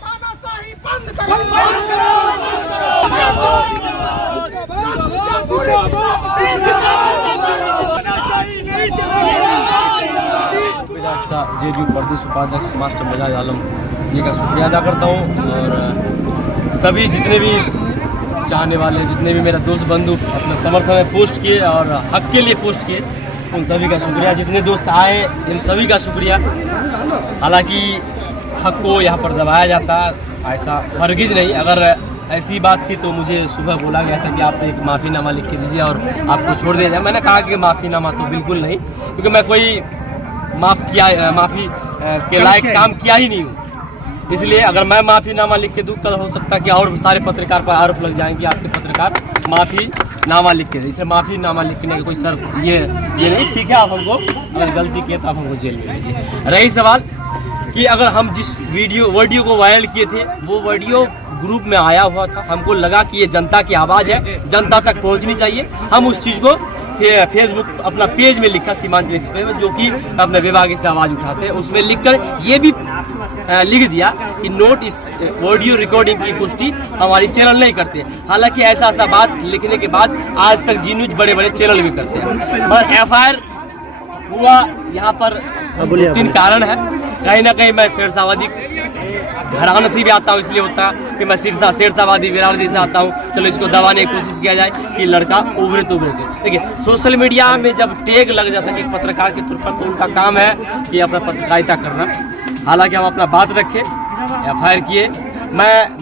तानाशाही बंद करो। जेडीयू प्रदेश उपाध्यक्ष मास्टर बजाज आलम जी का शुक्रिया अदा करता हूँ और सभी जितने भी चाहने वाले, जितने भी मेरा दोस्त बंधु अपने समर्थन में पोस्ट किए और हक के लिए पोस्ट किए, उन सभी का शुक्रिया। जितने दोस्त आए इन सभी का शुक्रिया। हालांकि हक को यहाँ पर दबाया जाता, ऐसा हरगिज नहीं। अगर ऐसी बात थी तो मुझे सुबह बोला गया था कि आप एक माफ़ीनामा लिख के दीजिए और आपको छोड़ दिया जाए। मैंने कहा कि माफ़ीनामा तो बिल्कुल नहीं, क्योंकि मैं कोई माफ़ी के लायक काम किया ही नहीं हूँ। इसलिए अगर मैं माफ़ीनामा लिख के दूँ, कल हो सकता है कि और सारे पत्रकार पर आरोप लग जाएंगे आपके पत्रकार माफ़ीनामा लिख के। इसलिए माफ़ीनामा लिखने का कोई सर ये नहीं। ठीक है, आप हमको अगर गलती किए तो आप हमको जेल में भेजिए। रही सवाल कि अगर हम जिस वीडियो को वायरल किए थे, वो वीडियो ग्रुप में आया हुआ था, हमको लगा कि ये जनता की आवाज़ है, जनता तक पहुंचनी चाहिए। हम उस चीज़ को फेसबुक अपना पेज में लिखा, सीमांचल एक्सप्रेस में, जो कि अपने विभाग से आवाज़ उठाते हैं, उसमें लिखकर ये भी लिख दिया कि नोट इस ऑडियो रिकॉर्डिंग की पुष्टि हमारी चैनल नहीं करते। हालांकि ऐसा बात लिखने के बाद आज तक जी न्यूज बड़े चैनल भी करते हैं। और FIR हुआ यहाँ पर 3 कारण है। कहीं ना कहीं मैं शेरशाहवादी घराने से भी आता हूँ, इसलिए होता है कि मैं शेरशाहवादी बिरादरी से आता हूँ। चलो इसको दबाने की कोशिश किया जाए कि लड़का उभरे तो उभरे। देखिए, सोशल मीडिया में जब टैग लग जाता है कि पत्रकार के तौर पर, तो उनका काम है कि अपना पत्रकारिता करना। हालांकि हम अपना बात रखे, FIR किए।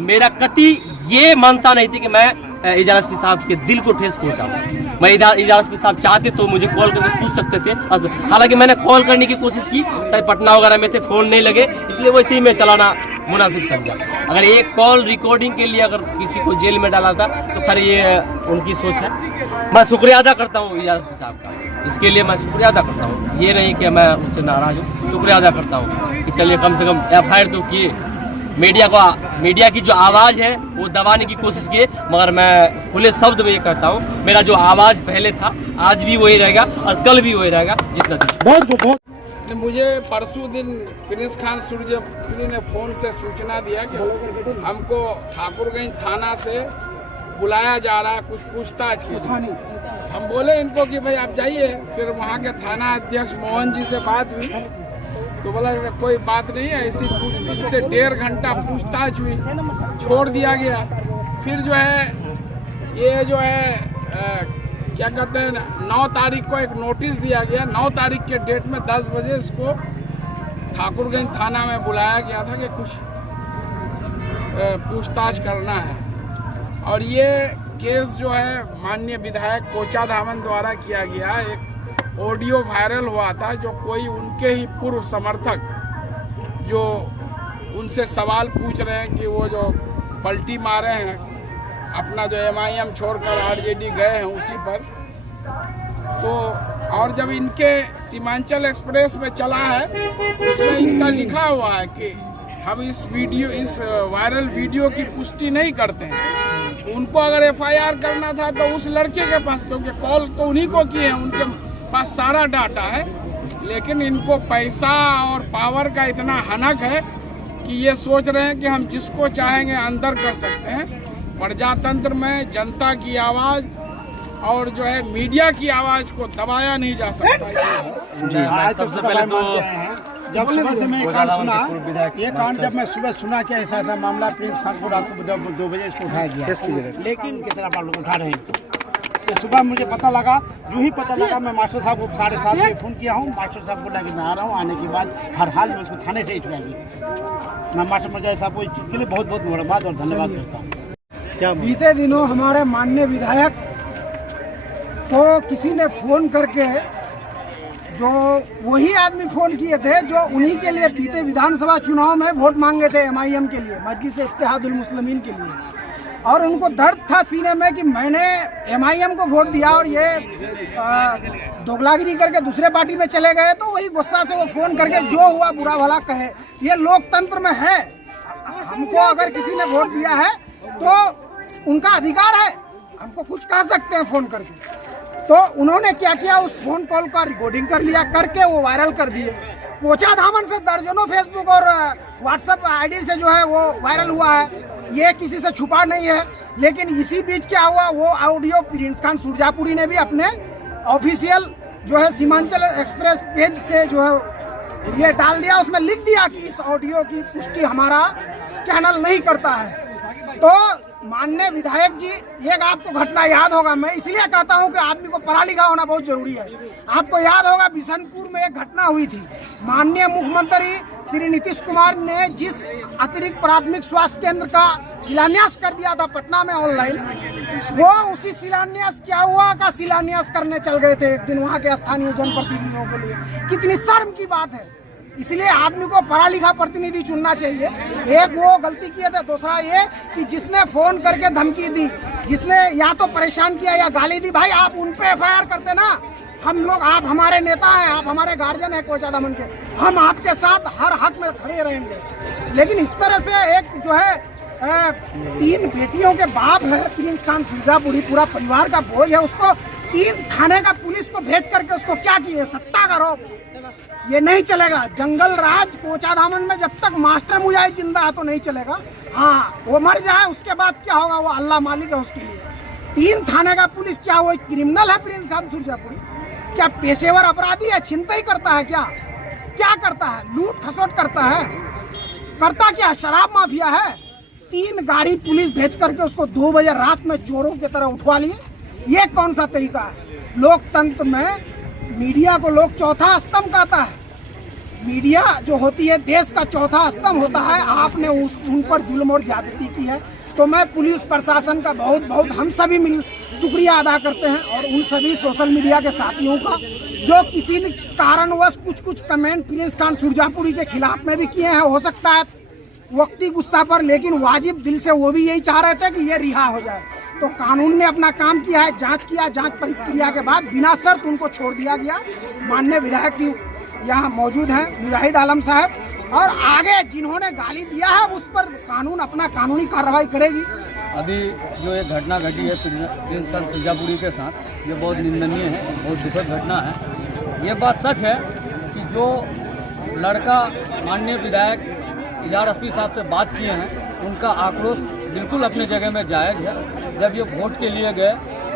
मेरा कति ये मंशा नहीं थी कि मैं एजाज एसपी साहब के दिल को ठेस पहुंचाऊं। मैं एजाज एसपी साहब चाहते तो मुझे कॉल करके पूछ सकते थे। हालांकि मैंने कॉल करने की कोशिश की, शायद पटना वगैरह में थे, फ़ोन नहीं लगे, इसलिए वैसे ही मैं चलाना मुनासिब समझा। अगर एक कॉल रिकॉर्डिंग के लिए अगर किसी को जेल में डाला था तो खैर ये उनकी सोच है। मैं शुक्रिया अदा करता हूँ एजाज एसपी साहब का, इसके लिए मैं शुक्रिया अदा करता हूँ। ये नहीं कि मैं उससे नाराज़ हूँ, शुक्रिया अदा करता हूँ कि चलिए कम से कम FIR तो किए। मीडिया की जो आवाज़ है वो दबाने की कोशिश किए, मगर मैं खुले शब्द में ये कहता हूँ, मेरा जो आवाज़ पहले था आज भी वही रहेगा और कल भी वही रहेगा जितना दिन। बहुत मुझे परसों दिन प्रिंस खान सूर्यपुरी ने फ़ोन से सूचना दिया कि हमको ठाकुरगंज थाना से बुलाया जा रहा है कुछ पूछताछ के लिए। हम बोले इनको कि भाई आप जाइए। फिर वहाँ के थाना अध्यक्ष मोहन जी से बात हुई तो बोला कोई बात नहीं है, ऐसी से 1.5 घंटा पूछताछ हुई, छोड़ दिया गया। फिर जो है ये जो है क्या कहते हैं 9 तारीख को एक नोटिस दिया गया। 9 तारीख के डेट में 10 बजे इसको ठाकुरगंज थाना में बुलाया गया था कि कुछ पूछताछ करना है। और ये केस जो है माननीय विधायक कोचा धामन द्वारा किया गया। एक ऑडियो वायरल हुआ था जो कोई उनके ही पूर्व समर्थक जो उनसे सवाल पूछ रहे हैं कि वो जो पलटी मारे हैं, अपना जो MIM छोड़कर RJD गए हैं उसी पर। तो और जब इनके सीमांचल एक्सप्रेस में चला है, इसमें इनका लिखा हुआ है कि हम इस वायरल वीडियो की पुष्टि नहीं करते हैं। उनको अगर FIR करना था तो उस लड़के के पास, क्योंकि कॉल तो उन्हीं को किए हैं, उनके पास सारा डाटा है। लेकिन इनको पैसा और पावर का इतना हनक है कि ये सोच रहे हैं कि हम जिसको चाहेंगे अंदर कर सकते हैं। प्रजातंत्र में जनता की आवाज़ और जो है मीडिया की आवाज़ को दबाया नहीं जा सकता। सबसे पहले तो जब सुबह से मैं ये कांड जब मैं सुबह सुना कि ऐसा मामला प्रिंस खान को रात को 2 बजे इसको उठाया गया, लेकिन कितना बार लोग उठा रहे हैं। तो सुबह मुझे पता लगा, यूँ ही पता लगा, मैं मास्टर साहब को 7:30 बजे फ़ोन किया हूँ। मास्टर साहब बोला कि मैं आ रहा हूँ, आने के बाद हर हाल में उसको थाने से ही छुड़ाएंगे। मैं मास्टर मजाज साहब को इसके लिए बहुत मुबारकबाद और धन्यवाद करता हूँ। बीते दिनों हमारे माननीय विधायक को किसी ने फ़ोन करके, जो वही आदमी फ़ोन किए थे जो उन्हीं के लिए बीते विधानसभा चुनाव में वोट मांगे थे MIM के लिए, मजलिस इत्तेहादुल मुस्लिमीन के लिए। और उनको दर्द था सीने में कि मैंने MIM को वोट दिया और ये दोगलागिरी करके दूसरे पार्टी में चले गए। तो वही गुस्सा से वो फ़ोन करके जो हुआ बुरा भला कहे। ये लोकतंत्र में है, हमको अगर किसी ने वोट दिया है तो उनका अधिकार है, हमको कुछ कह सकते हैं फ़ोन करके। तो उन्होंने क्या किया, उस फ़ोन कॉल का रिकॉर्डिंग कर लिया, करके वो वायरल कर दिए। कोचा धामन से दर्जनों फेसबुक और व्हाट्सएप आईडी से जो है वो वायरल हुआ है, ये किसी से छुपा नहीं है। लेकिन इसी बीच क्या हुआ, वो ऑडियो प्रिंस खान सुरजापुरी ने भी अपने ऑफिशियल जो है सीमांचल एक्सप्रेस पेज से जो है ये डाल दिया, उसमें लिख दिया कि इस ऑडियो की पुष्टि हमारा चैनल नहीं करता है। तो माननीय विधायक जी, एक आपको घटना याद होगा, मैं इसलिए कहता हूं कि आदमी को पढ़ा लिखा होना बहुत जरूरी है। आपको याद होगा बिशनपुर में एक घटना हुई थी, माननीय मुख्यमंत्री श्री नीतीश कुमार ने जिस अतिरिक्त प्राथमिक स्वास्थ्य केंद्र का शिलान्यास कर दिया था पटना में ऑनलाइन, वो उसी शिलान्यास क्या हुआ का शिलान्यास करने चल गए थे एक दिन वहाँ के स्थानीय जनप्रतिनिधियों के लिए। कितनी शर्म की बात है। इसलिए आदमी को पढ़ा लिखा प्रतिनिधि चुनना चाहिए। एक वो गलती किए थे, दूसरा ये कि जिसने फोन करके धमकी दी, जिसने या तो परेशान किया या गाली दी, भाई आप उन पे एफआईआर करते ना। हम लोग, आप हमारे नेता हैं, आप हमारे गार्जियन हैं कोचा धामन के, हम आपके साथ हर हक में खड़े रहेंगे। लेकिन इस तरह से एक जो है 3 बेटियों के बाप है प्रिंस खान सुरजापुरी, पूरा परिवार का बोझ है, उसको 3 थाने का पुलिस को भेज करके उसको क्या किए, सत्ता का रोप। ये नहीं चलेगा। जंगल राज कोचा धामन में जब तक मास्टर मुजाहिद जिंदा है तो नहीं चलेगा। हाँ, वो मर जाए उसके बाद क्या होगा वो अल्लाह मालिक है उसके लिए। 3 थाने का पुलिस क्या, वो क्रिमिनल है प्रिंस खान सुरजापुरी? क्या पेशेवर अपराधी है? छिनतई करता है क्या? क्या करता है? लूट खसोट करता है? करता क्या, शराब माफिया है? 3 गाड़ी पुलिस भेज करके उसको 2 बजे रात में चोरों की तरह उठवा लिए। ये कौन सा तरीका है? लोकतंत्र में मीडिया को लोग चौथा स्तंभ कहता है। मीडिया जो होती है देश का चौथा स्तंभ होता है। आपने उन पर जुल्म और ज्यादती की है। तो मैं पुलिस प्रशासन का बहुत बहुत हम सभी शुक्रिया अदा करते हैं, और उन सभी सोशल मीडिया के साथियों का जो किसी कारणवश कुछ कमेंट प्रिंस खान सुरजापुरी के खिलाफ में भी किए हैं। हो सकता है वक्ती गुस्सा पर, लेकिन वाजिब दिल से वो भी यही चाह रहे थे कि ये रिहा हो जाए। तो कानून ने अपना काम किया है, जांच किया, जांच प्रक्रिया के बाद बिना शर्त उनको छोड़ दिया गया। माननीय विधायक की यहाँ मौजूद हैं मुजाहिद आलम साहब, और आगे जिन्होंने गाली दिया है उस पर कानून अपना कानूनी कार्रवाई करेगी। अभी जो एक घटना घटी है प्रिंस खान सुरजापुरी के साथ, ये बहुत निंदनीय है, बहुत दुखद घटना है। ये बात सच है कि जो लड़का माननीय विधायक इजहार एसपी साहब से बात किए हैं, उनका आक्रोश बिल्कुल अपनी जगह में जायज़ है। जब ये वोट के लिए गए,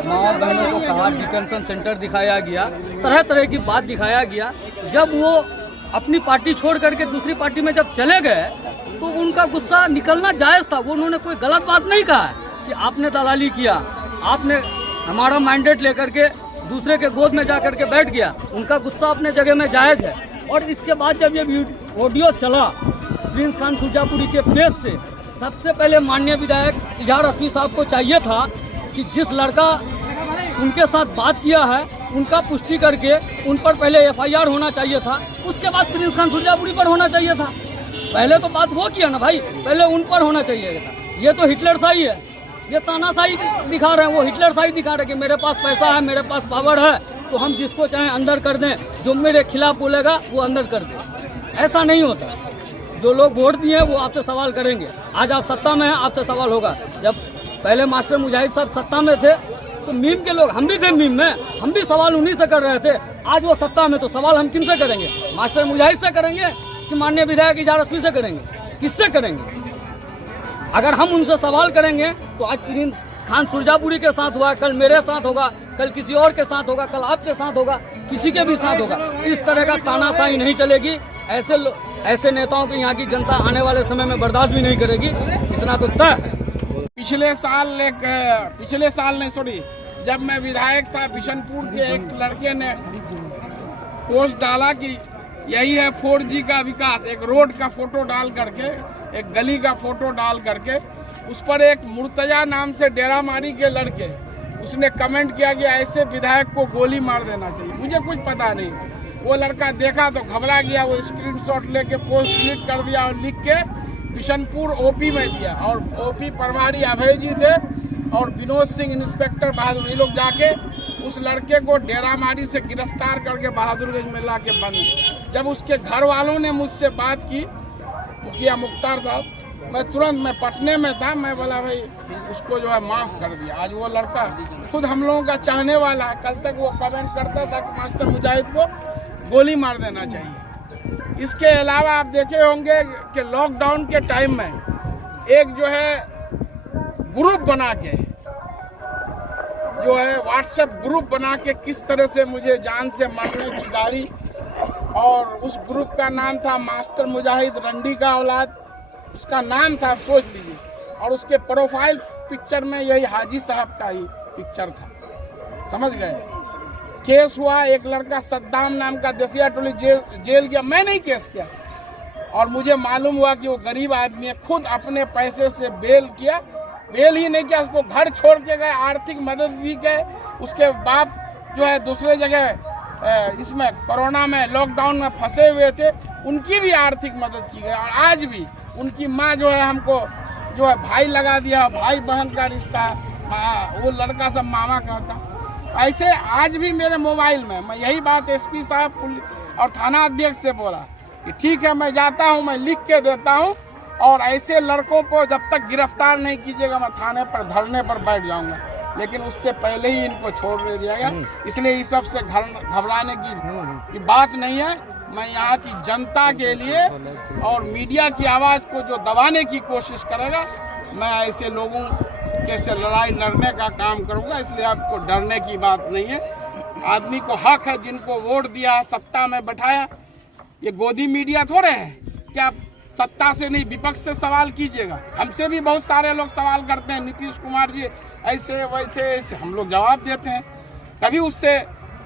माँ बहनों को कहा, डिटेंशन सेंटर दिखाया गया, तरह तरह की बात दिखाया गया। जब वो अपनी पार्टी छोड़ करके दूसरी पार्टी में जब चले गए तो उनका गुस्सा निकलना जायज़ था। वो उन्होंने कोई गलत बात नहीं कहा है कि आपने दलाली किया, आपने हमारा मैंडेट लेकर के दूसरे के गोद में जा करके बैठ गया। उनका गुस्सा अपने जगह में जायज़ है। और इसके बाद जब ये ऑडियो चला प्रिंस खान सुरजापुरी के पेज से, सबसे पहले माननीय विधायक इजहार एसपी साहब को चाहिए था कि जिस लड़का उनके साथ बात किया है उनका पुष्टि करके उन पर पहले एफआईआर होना चाहिए था, उसके बाद प्रिंस खान सुरजापुरी पर होना चाहिए था। पहले तो बात वो किया ना भाई, पहले उन पर होना चाहिए था। ये तो हिटलरशाही है, ये तानाशाही दिखा रहे हैं। वो हिटलरशाही दिखा रहे हैं कि मेरे पास पैसा है, मेरे पास पावर है, तो हम जिसको चाहे अंदर कर दें, जो मेरे खिलाफ बोलेगा वो अंदर कर दें। ऐसा नहीं होता। जो लोग वोट दिए वो आपसे सवाल करेंगे। आज आप सत्ता में हैं, आपसे सवाल होगा। जब पहले मास्टर मुजाहिद साहब सत्ता में थे तो मीम के लोग, हम भी थे मीम में, हम भी सवाल उन्हीं से कर रहे थे। आज वो सत्ता में, तो सवाल हम किनसे करेंगे? मास्टर मुजाहिद से करेंगे कि माननीय विधायक इजहार एसपी से करेंगे? किससे करेंगे? अगर हम उनसे सवाल करेंगे तो आज प्रिंस खान सुरजापुरी के साथ हुआ, कल मेरे साथ होगा, कल किसी और के साथ होगा, कल आपके साथ होगा, किसी के भी साथ होगा। इस तरह का तानाशाही नहीं चलेगी। ऐसे नेताओं की यहाँ की जनता आने वाले समय में बर्दाश्त भी नहीं करेगी। इतना तो तय। पिछले साल नहीं, जब मैं विधायक था, बिशनपुर के एक लड़के ने पोस्ट डाला कि यही है 4G का विकास। एक रोड का फोटो डाल करके, एक गली का फोटो डाल करके, उस पर एक मुर्तजा नाम से डेरामारी के लड़के, उसने कमेंट किया कि ऐसे विधायक को गोली मार देना चाहिए। मुझे कुछ पता नहीं। वो लड़का देखा तो घबरा गया, वो स्क्रीनशॉट लेके पोस्ट डिलीट कर दिया और लिख के बिशनपुर ओपी में दिया। और ओपी प्रभारी अभय जी थे और विनोद सिंह इंस्पेक्टर बहादुर, ये लोग जाके उस लड़के को डेरामारी से गिरफ्तार करके बहादुरगंज में ला के बंद। जब उसके घर वालों ने मुझसे बात की, मुखिया मुख्तार साहब, मैं पटने में था, मैं बोला भाई उसको जो है माफ़ कर दिया। आज वो लड़का खुद हम लोगों का चाहने वाला है। कल तक वो कमेंट करता था कि मास्टर मुजाहिद को गोली मार देना चाहिए। इसके अलावा आप देखे होंगे कि लॉकडाउन के टाइम में एक जो है ग्रुप बना के जो है व्हाट्सएप ग्रुप बना के किस तरह से मुझे जान से मारने की गाड़ी, और उस ग्रुप का नाम था मास्टर मुजाहिद रंडी का औलाद, उसका नाम था, सोच लीजिए। और उसके प्रोफाइल पिक्चर में यही हाजी साहब का ही पिक्चर था, समझ गए। केस हुआ, एक लड़का सद्दाम नाम का दसिया टोली जेल गया, मैं नहीं केस किया, और मुझे मालूम हुआ कि वो गरीब आदमी है, खुद अपने पैसे से बेल किया, बेल ही नहीं किया, उसको घर छोड़ के गए, आर्थिक मदद भी गए। उसके बाप जो है दूसरे जगह इसमें कोरोना में लॉकडाउन में फंसे हुए थे, उनकी भी आर्थिक मदद की गई। और आज भी उनकी माँ जो है हमको जो है भाई लगा दिया, भाई बहन का रिश्ता है, वो लड़का सब मामा कहता। ऐसे आज भी मेरे मोबाइल में मैं यही बात एसपी साहब और थाना अध्यक्ष से बोला कि ठीक है मैं जाता हूँ, मैं लिख के देता हूँ, और ऐसे लड़कों को जब तक गिरफ्तार नहीं कीजिएगा मैं थाने पर धरने पर बैठ जाऊंगा। लेकिन उससे पहले ही इनको छोड़ दिया गया, इसलिए इस सब से घबराने की बात नहीं है। मैं यहाँ की जनता के लिए और मीडिया की आवाज़ को जो दबाने की कोशिश करेगा, मैं ऐसे लोगों के से लड़ाई लड़ने का काम करूँगा। इसलिए आपको डरने की बात नहीं है। आदमी को हक है, जिनको वोट दिया, सत्ता में बैठाया, ये गोदी मीडिया थोड़े है क्या? सत्ता से नहीं विपक्ष से सवाल कीजिएगा। हमसे भी बहुत सारे लोग सवाल करते हैं, नीतीश कुमार जी ऐसे वैसे ऐसे, हम लोग जवाब देते हैं, कभी उससे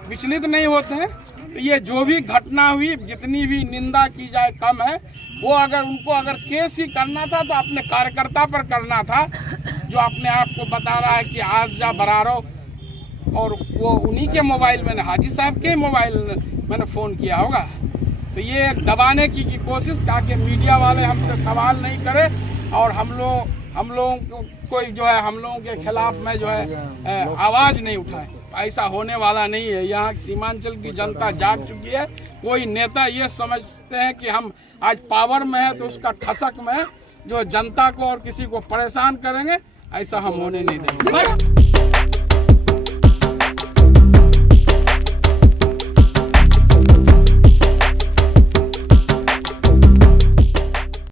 विचलित नहीं होते हैं। तो ये जो भी घटना हुई, जितनी भी निंदा की जाए कम है। वो अगर उनको अगर केस ही करना था तो अपने कार्यकर्ता पर करना था, जो अपने आप को बता रहा है कि आज जा बरारो, और वो उन्हीं के मोबाइल में, हाजी साहब के मोबाइल में मैंने फ़ोन किया होगा। तो ये दबाने की कोशिश, ताकि मीडिया वाले हमसे सवाल नहीं करें और हम लोगों को जो है हम लोगों के खिलाफ में जो है आवाज़ नहीं उठाए। ऐसा होने वाला नहीं है। यहाँ सीमांचल की जनता जाग चुकी है। कोई नेता ये समझते हैं कि हम आज पावर में है तो उसका ठसक में जो जनता को और किसी को परेशान करेंगे, ऐसा हम होने नहीं देंगे।